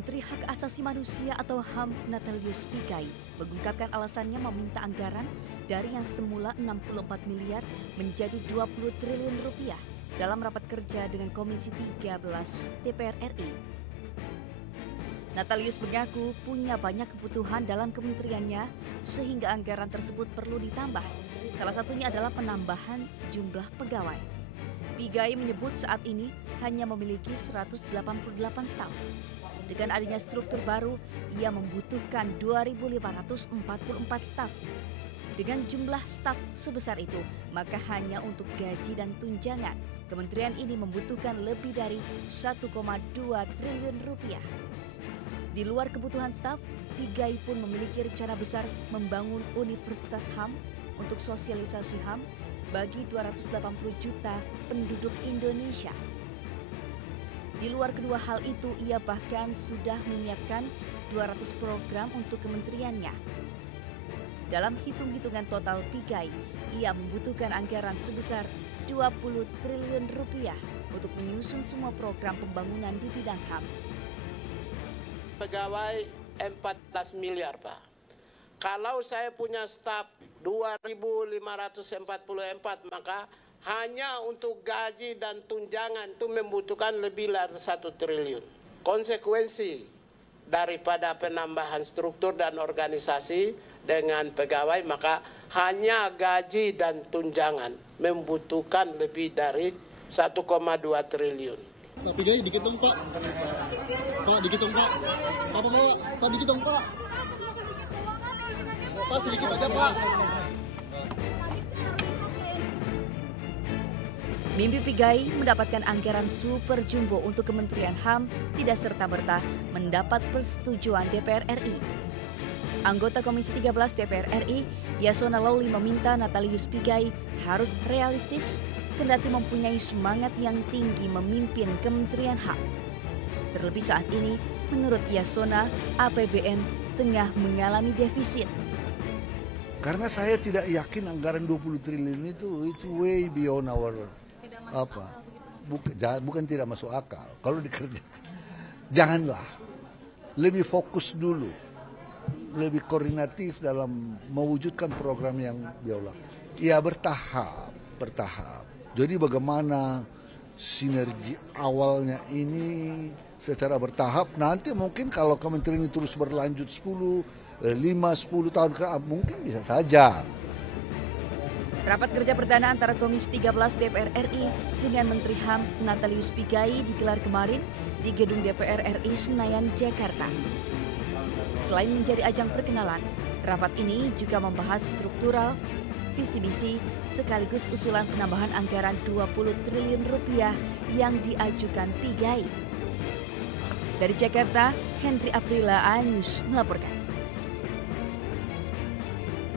Menteri Hak Asasi Manusia atau HAM Natalius Pigai mengungkapkan alasannya meminta anggaran dari yang semula 64 miliar menjadi 20 triliun rupiah dalam rapat kerja dengan Komisi 13 DPR RI. Natalius mengaku punya banyak kebutuhan dalam kementeriannya sehingga anggaran tersebut perlu ditambah. Salah satunya adalah penambahan jumlah pegawai. Pigai menyebut saat ini hanya memiliki 188 staf. Dengan adanya struktur baru, ia membutuhkan 2.544 staf. Dengan jumlah staf sebesar itu, maka hanya untuk gaji dan tunjangan, kementerian ini membutuhkan lebih dari 1,2 triliun rupiah. Di luar kebutuhan staf, Pigai pun memiliki rencana besar membangun Universitas HAM untuk sosialisasi HAM bagi 280 juta penduduk Indonesia. Di luar kedua hal itu, ia bahkan sudah menyiapkan 200 program untuk kementeriannya. Dalam hitung-hitungan total Pigai, ia membutuhkan anggaran sebesar 20 triliun rupiah untuk menyusun semua program pembangunan di bidang HAM. Pegawai 14 miliar, Pak. Kalau saya punya staf 2.544, maka hanya untuk gaji dan tunjangan itu membutuhkan lebih dari 1 triliun. Konsekuensi daripada penambahan struktur dan organisasi dengan pegawai, maka hanya gaji dan tunjangan membutuhkan lebih dari 1,2 triliun. Pak Pigai, dikit dong Pak. Pak, dikit dong Pak. Apa bawa? Pak, dikit dong Pak. Pak, sedikit aja Pak. Mimpi Pigai mendapatkan anggaran super jumbo untuk Kementerian HAM tidak serta-merta mendapat persetujuan DPR RI. Anggota Komisi 13 DPR RI, Yasona Lawli meminta Natalius Pigai harus realistis kendati mempunyai semangat yang tinggi memimpin Kementerian HAM. Terlebih saat ini, menurut Yasona, APBN tengah mengalami defisit. Karena saya tidak yakin anggaran 20 triliun itu way beyond our bukan tidak masuk akal. Kalau dikerjakan, janganlah, lebih fokus dulu, lebih koordinatif dalam mewujudkan program yang diulang. Ya bertahap. Jadi bagaimana sinergi awalnya ini secara bertahap, nanti mungkin kalau kementerian ini terus berlanjut 10 tahun ke mungkin bisa saja. Rapat kerja perdana antara Komisi 13 DPR RI dengan Menteri HAM Natalius Pigai digelar kemarin di Gedung DPR RI Senayan, Jakarta. Selain menjadi ajang perkenalan, rapat ini juga membahas struktural, visi misi, sekaligus usulan penambahan anggaran 20 triliun rupiah yang diajukan Pigai. Dari Jakarta, Hendri Aprila, A News melaporkan.